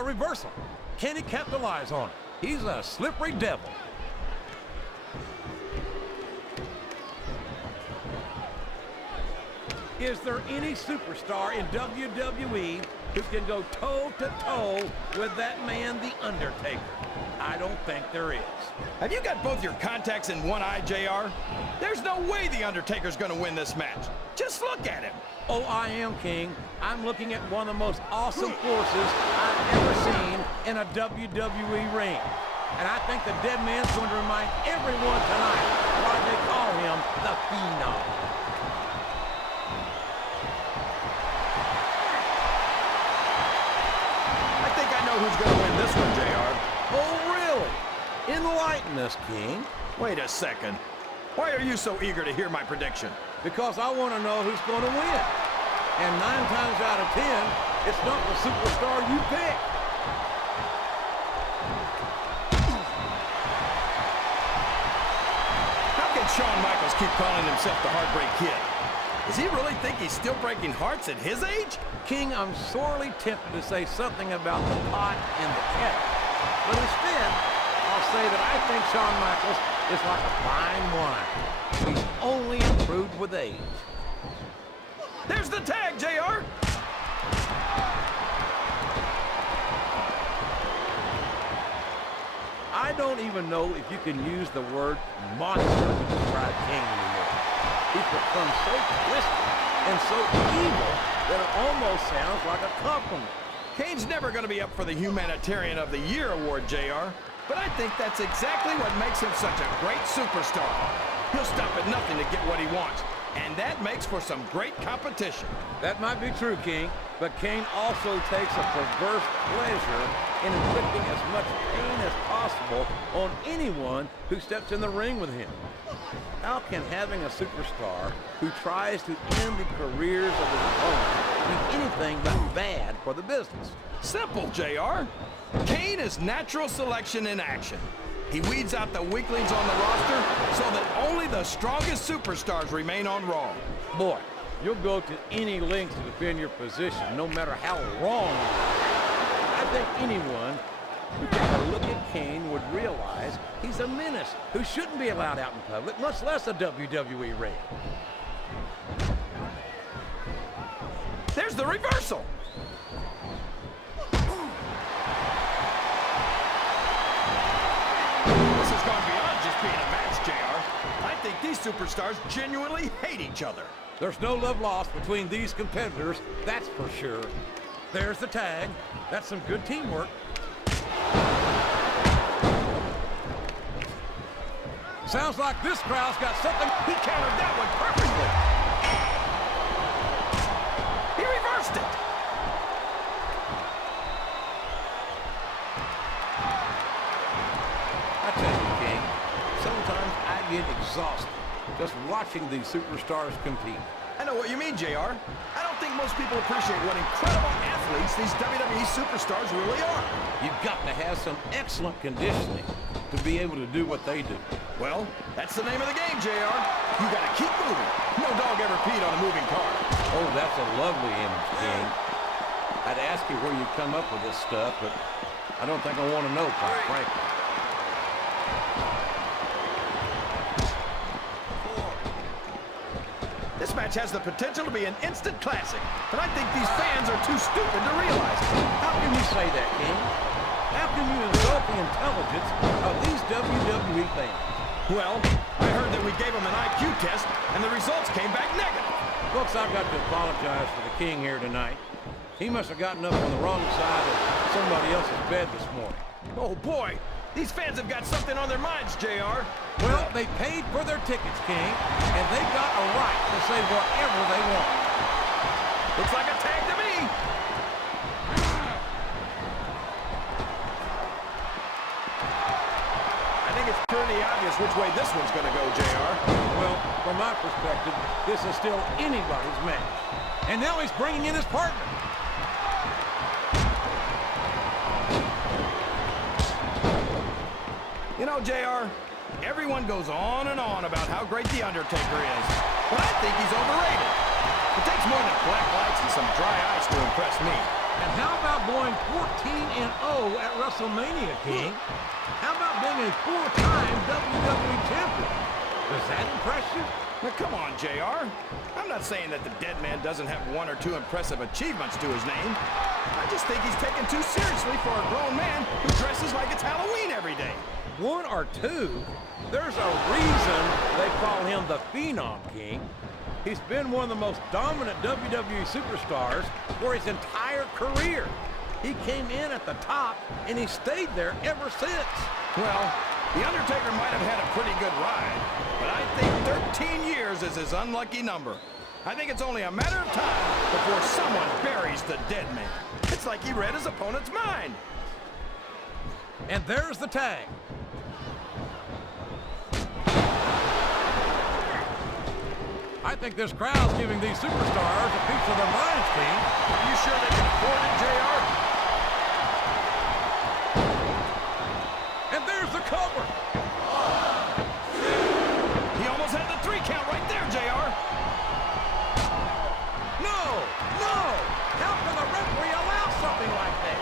A reversal. Can he capitalize on it? He's a slippery devil. Is there any superstar in WWE who can go toe-to-toe with that man, The Undertaker? I don't think there is. Have you got both your contacts in one eye, JR? There's no way The Undertaker's gonna win this match. Just look at him. Oh, I am, King. I'm looking at one of the most awesome forces I've ever seen in a WWE ring. And I think the dead man's going to remind everyone tonight why they call him the Phenom. I think I know who's gonna win this one, JR. Oh, really? Enlighten us, King. Wait a second. Why are you so eager to hear my prediction? Because I want to know who's going to win. And 9 times out of 10, it's not the superstar you pick. How can Shawn Michaels keep calling himself the Heartbreak Kid? Does he really think he's still breaking hearts at his age? King, I'm sorely tempted to say something about the pot and the kettle. But instead, I'll say that I think Shawn Michaels is like a fine wine. He's only improved with age. There's the tag, JR! I don't even know if you can use the word monster to describe Kane anymore. He's become so twisted and so evil that it almost sounds like a compliment. Kane's never going to be up for the Humanitarian of the Year award, JR. But I think that's exactly what makes him such a great superstar. He'll stop at nothing to get what he wants. And that makes for some great competition. That might be true, King, but Kane also takes a perverse pleasure in inflicting as much pain as possible on anyone who steps in the ring with him. How can having a superstar who tries to end the careers of his opponents be anything but bad for the business? Simple, JR. Kane is natural selection in action. He weeds out the weaklings on the roster so that only the strongest superstars remain on Raw. Boy, you'll go to any length to defend your position, no matter how wrong you are. I think anyone who took a look at Kane would realize he's a menace who shouldn't be allowed out in public, much less a WWE ring. There's the reversal. This has gone beyond just being a match, JR. I think these superstars genuinely hate each other. There's no love lost between these competitors, that's for sure. There's the tag. That's some good teamwork. Sounds like this crowd's got something. He countered that one perfectly. He reversed it. I tell you, King, sometimes I get exhausted just watching these superstars compete. I know what you mean, JR. I don't think most people appreciate what incredible athletes these WWE superstars really are. You've got to have some excellent conditioning to be able to do what they do. Well, that's the name of the game, JR. You gotta keep moving. No dog ever peed on a moving car. Oh, that's a lovely image, King. I'd ask you where you come up with this stuff, but I don't think I want to know, quite frankly. This match has the potential to be an instant classic, but I think these fans are too stupid to realize it. How can you say that, King? How can you insult the intelligence of these WWE fans? Well, I heard that we gave them an IQ test, and the results came back negative. Folks, I've got to apologize for the King here tonight. He must have gotten up on the wrong side of somebody else's bed this morning. Oh, boy. These fans have got something on their minds, JR. Well, they paid for their tickets, King, and they've got a right to say whatever they want. Looks like a tag to me. I think it's pretty obvious which way this one's going to go, JR. Well, from my perspective, this is still anybody's match. And now he's bringing in his partner. You know, JR, everyone goes on and on about how great The Undertaker is, but I think he's overrated. It takes more than black lights and some dry ice to impress me. And how about going 14-0 at WrestleMania, King? How about being a 4-time WWE champion? Does that impress you? Now, come on, JR. I'm not saying that the dead man doesn't have one or two impressive achievements to his name. I just think he's taken too seriously for a grown man who dresses like it's Halloween every day. One or two? There's a reason they call him the Phenom, King. He's been one of the most dominant WWE superstars for his entire career. He came in at the top, and he stayed there ever since. Well, The Undertaker might have had a pretty good ride, but I think 13 years is his unlucky number. I think it's only a matter of time before someone buries the dead man. It's like he read his opponent's mind. And there's the tag. I think this crowd's giving these superstars a piece of their minds, King. Are you sure they can afford it, JR? And there's the cover. He almost had the 3 count right there, JR. No! How can the referee allow something like that?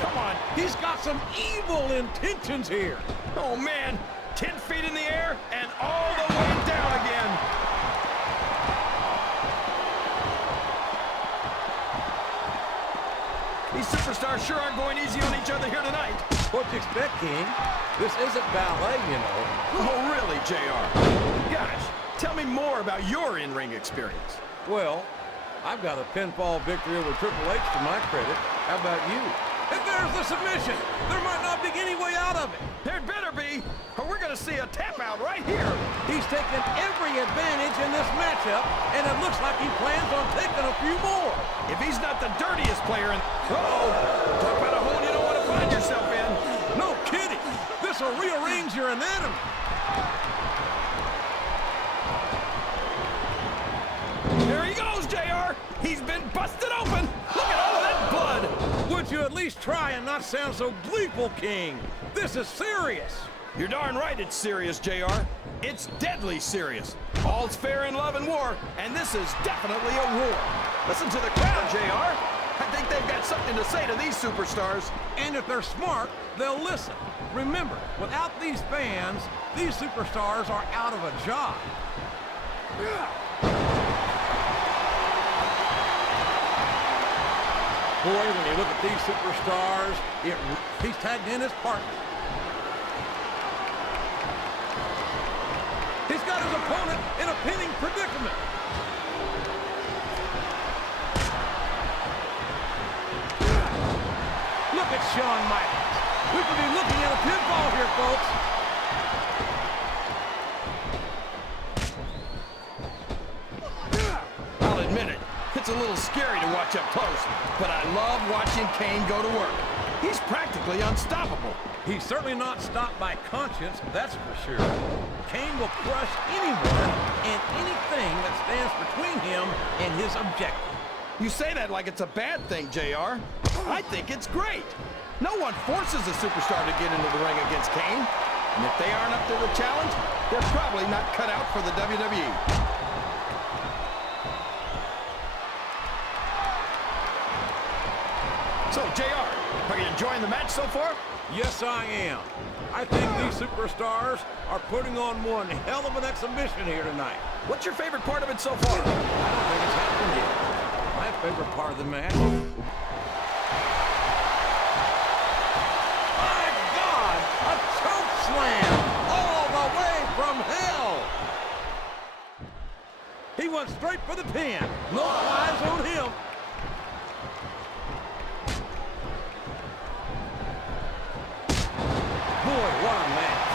Come on. He's got some evil intentions here. Oh, man. 10 feet in the air and all the way down again. These superstars sure aren't going easy on each other here tonight. What you expect, King? This isn't ballet, you know. Oh, really, JR? Gosh, tell me more about your in-ring experience. Well, I've got a pinfall victory over Triple H to my credit. How about you? And there's the submission. There might not be any way out of it. There'd better be, or we're going to see a tap out right here. He's taken every advantage in this matchup, and it looks like he plans on taking a few more. If he's not the dirtiest player in... Uh-oh. Talk about a hole you don't want to find yourself in. No kidding. This will rearrange your anatomy. There he goes, JR. He's been busted open. Look at all of that blood. Would you at least try and not sound so gleeful, King? This is serious. You're darn right it's serious, JR. It's deadly serious. All's fair in love and war, and this is definitely a war. Listen to the crowd, JR. I think they've got something to say to these superstars. And if they're smart, they'll listen. Remember, without these fans, these superstars are out of a job. Boy, when you look at these superstars, he's tagged in his partner. He's got his opponent in a pinning predicament. Look at Shawn Michaels. We could be looking at a pinfall here, folks. I'll admit it, it's a little scary to watch up close, but I love watching Kane go to work. He's practically unstoppable. He's certainly not stopped by conscience, that's for sure. Kane will crush anyone and anything that stands between him and his objective. You say that like it's a bad thing, JR. I think it's great. No one forces a superstar to get into the ring against Kane. And if they aren't up to the challenge, they're probably not cut out for the WWE. So, JR, are you enjoying the match so far? Yes, I am. I think these superstars are putting on one hell of an exhibition here tonight. What's your favorite part of it so far? I don't think it's happened yet. My favorite part of the match. My God! A choke slam! All the way from hell! He went straight for the pin. No eyes on him. Boy, what a match.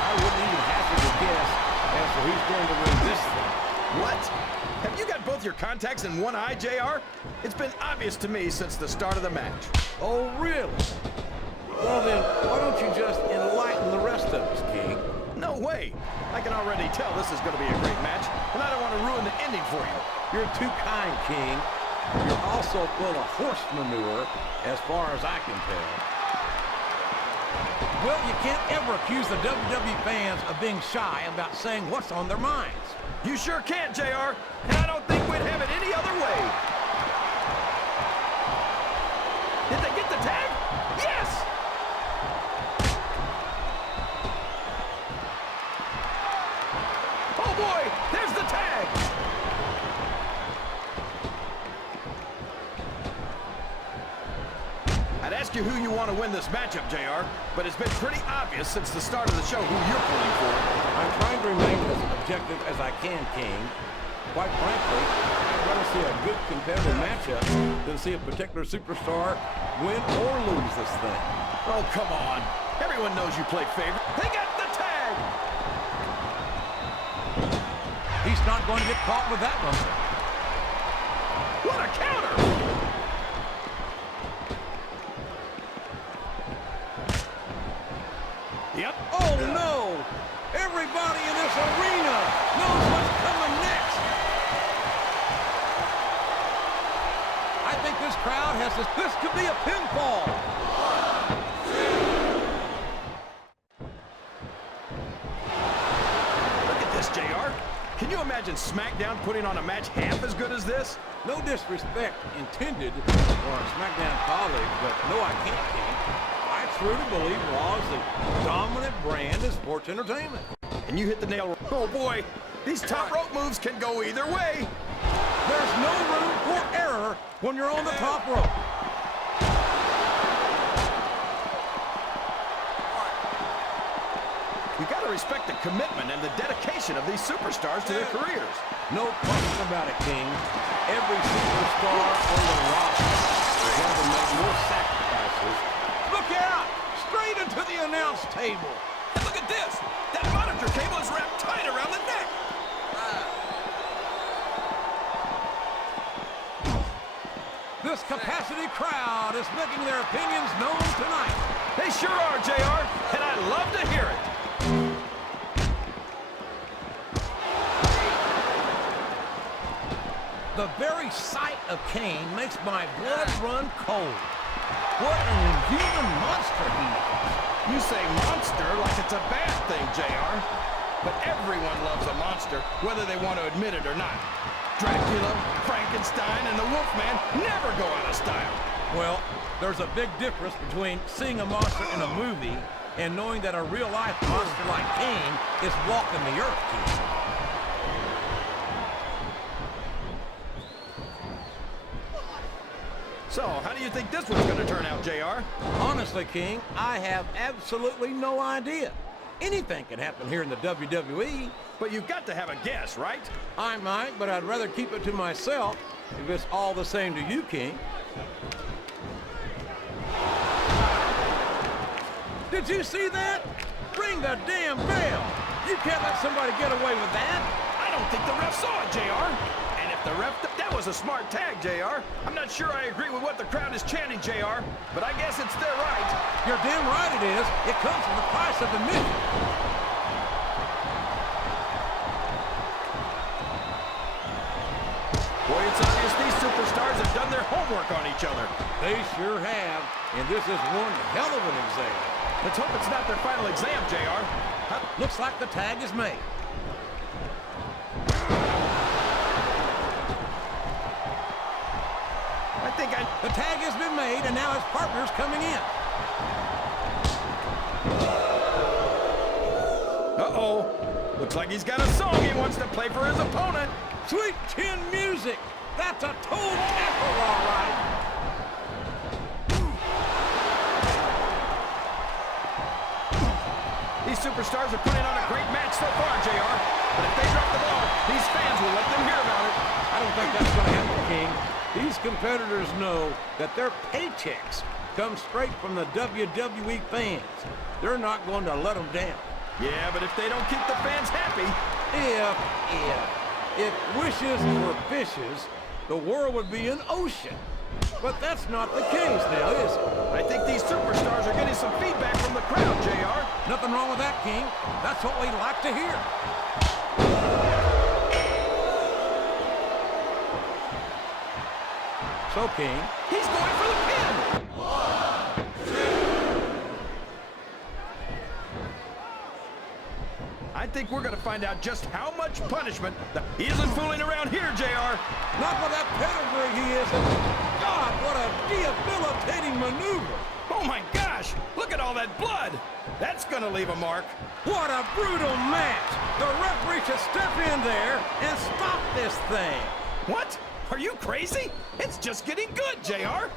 I wouldn't even hazard a guess as to who's going to win this thing. What? Have you got both your contacts in one eye, JR? It's been obvious to me since the start of the match. Oh, really? Well then, why don't you just enlighten the rest of us, King? No way. I can already tell this is going to be a great match, and I don't want to ruin the ending for you. You're too kind, King. You're also full of horse manure, as far as I can tell. Well, you can't ever accuse the WWE fans of being shy about saying what's on their minds. You sure can't, JR, and I don't think we'd have it any other way. ask you who you want to win this matchup, JR, but it's been pretty obvious since the start of the show who you're pulling for. I'm trying to remain as objective as I can, King. Quite frankly, I'd rather see a good competitive matchup than see a particular superstar win or lose this thing. Oh, come on. Everyone knows you play favorite. They got the tag! He's not going to get caught with that one. What a counter! Yep. Oh, no! Everybody in this arena knows what's coming next. I think this crowd has this. This could be a pinfall. Look at this, JR. Can you imagine SmackDown putting on a match half as good as this? No disrespect intended for our SmackDown colleagues, but no, I can't, King. I truly believe Raw is the dominant brand of sports entertainment. And you hit the nail. Oh, boy. These top rope moves can go either way. There's no room for error when you're on the top rope. You got to respect the commitment and the dedication of these superstars to their careers. No question about it, King. Every superstar on the roster is going to make more sacrifices. Look out! Straight into the announce table. And look at this. That monitor cable is wrapped tight around the neck. This capacity crowd is making their opinions known tonight. They sure are, JR, and I love to hear it. The very sight of Kane makes my blood run cold. What an inhuman monster he is. You say monster like it's a bad thing, JR. But everyone loves a monster, whether they want to admit it or not. Dracula, Frankenstein, and the Wolfman never go out of style. Well, there's a big difference between seeing a monster in a movie and knowing that a real-life monster like Kane is walking the earth, King. So, how do you think this one's going to turn out, JR? Honestly, King, I have absolutely no idea. Anything can happen here in the WWE. But you've got to have a guess, right? I might, but I'd rather keep it to myself if it's all the same to you, King. Did you see that? Ring the damn bell. You can't let somebody get away with that. I don't think the ref saw it, JR. And if the ref... That was a smart tag, JR. I'm not sure I agree with what the crowd is chanting, JR, but I guess it's their right. You're damn right it is. It comes with the price of admission. Boy, it's obvious these superstars have done their homework on each other. They sure have, and this is one hell of an exam. Let's hope it's not their final exam, JR. Looks like the tag is made. The tag has been made, and now his partner's coming in. Uh-oh. Looks like he's got a song he wants to play for his opponent. Sweet chin music. That's a toe tackle, all right. These superstars are putting on a great match so far, JR. But if they drop the ball, these fans will let them hear about it. I don't think that's going to happen, King. These competitors know that their paychecks come straight from the WWE fans. They're not going to let them down. Yeah, but if they don't keep the fans happy... If wishes were fishes, the world would be an ocean. But that's not the case now, is it? I think these superstars are getting some feedback from the crowd, JR. Nothing wrong with that, King. That's what we like to hear. So, King, he's going for the pin. 1, 2. I think we're going to find out just how much punishment. He isn't fooling around here, JR. Not with that pedigree, he isn't. God, what a debilitating maneuver. Oh, my gosh. Look at all that blood. That's going to leave a mark. What a brutal match. The referee should step in there and stop this thing. What? Are you crazy? It's just getting good, JR.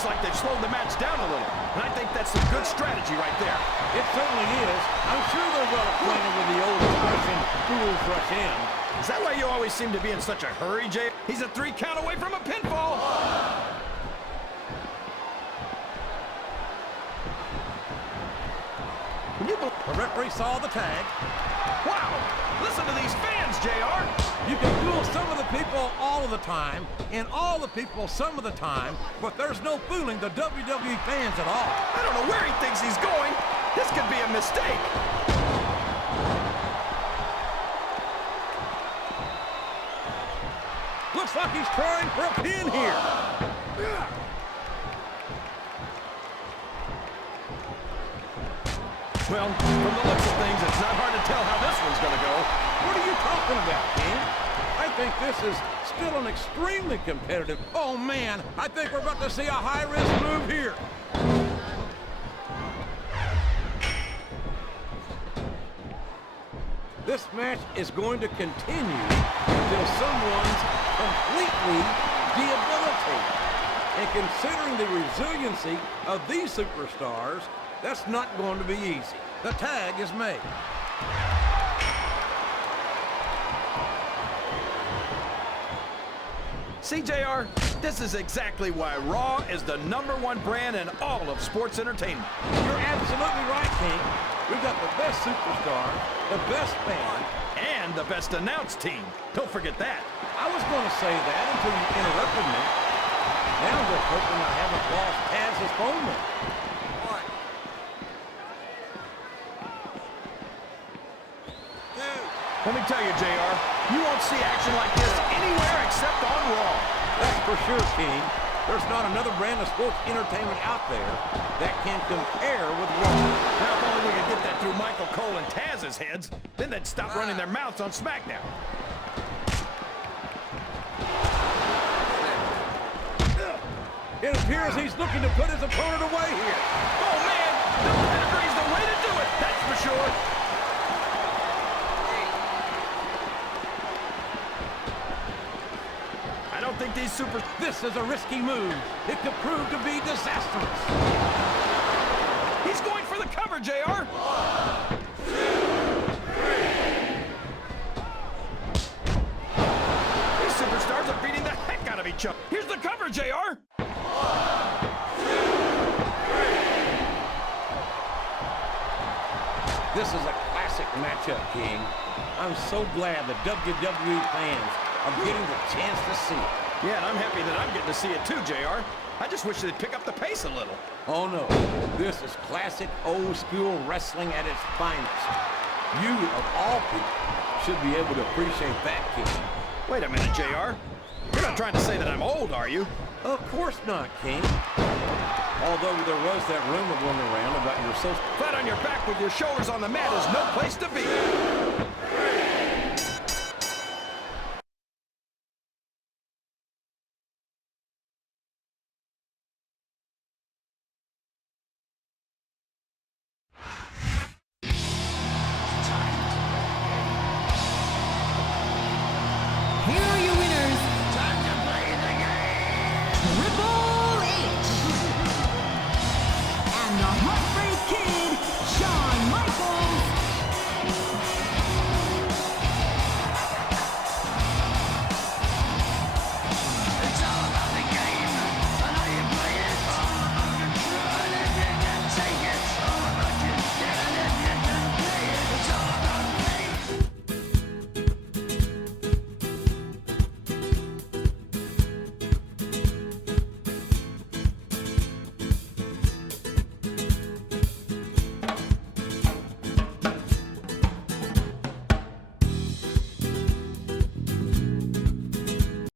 Looks like they've slowed the match down a little, and I think that's some good strategy right there. It certainly is. I'm sure they're well acquainted with the old expression, fools rush in. Is that why you always seem to be in such a hurry, Jay? He's a 3 count away from a pinfall. The referee saw the tag. Wow! Listen to these fans, JR! You can fool some of the people all of the time, and all the people some of the time, but there's no fooling the WWE fans at all. I don't know where he thinks he's going. This could be a mistake. Looks like he's trying for a pin here. Well, from the looks of things, it's not hard to tell how this one's going to go. What are you talking about, King? I think this is still an extremely competitive... Oh, man, I think we're about to see a high-risk move here. This match is going to continue until someone's completely debilitated. And considering the resiliency of these superstars, that's not going to be easy. The tag is made. See, JR, this is exactly why Raw is the #1 brand in all of sports entertainment. You're absolutely right, King. We've got the best superstars, the best fans, and the best announced team. Don't forget that. I was going to say that until you interrupted me. Now I'm just hoping I haven't lost Taz's phone number. Let me tell you, JR, you won't see action like this anywhere except on Raw. That's for sure, King. There's not another brand of sports entertainment out there that can compare with Raw. Now, if only we could get that through Michael Cole and Taz's heads, then they'd stop running their mouths on SmackDown. It appears he's looking to put his opponent away here. Oh, man! Double pedigree's the way to do it, that's for sure. I don't think these super... This is a risky move. It could prove to be disastrous. He's going for the cover, JR. 1, 2, 3. These superstars are beating the heck out of each other. Here's the cover, JR. 1, 2, 3. This is a classic matchup, King. I'm so glad the WWE fans are getting the chance to see it. Yeah, and I'm happy that I'm getting to see it too, JR. I just wish they'd pick up the pace a little. Oh, no. This is classic old-school wrestling at its finest. You, of all people, should be able to appreciate that, King. Wait a minute, JR. You're not trying to say that I'm old, are you? Of course not, King. Although there was that rumor going around about your so... Flat on your back with your shoulders on the mat is no place to be. 3.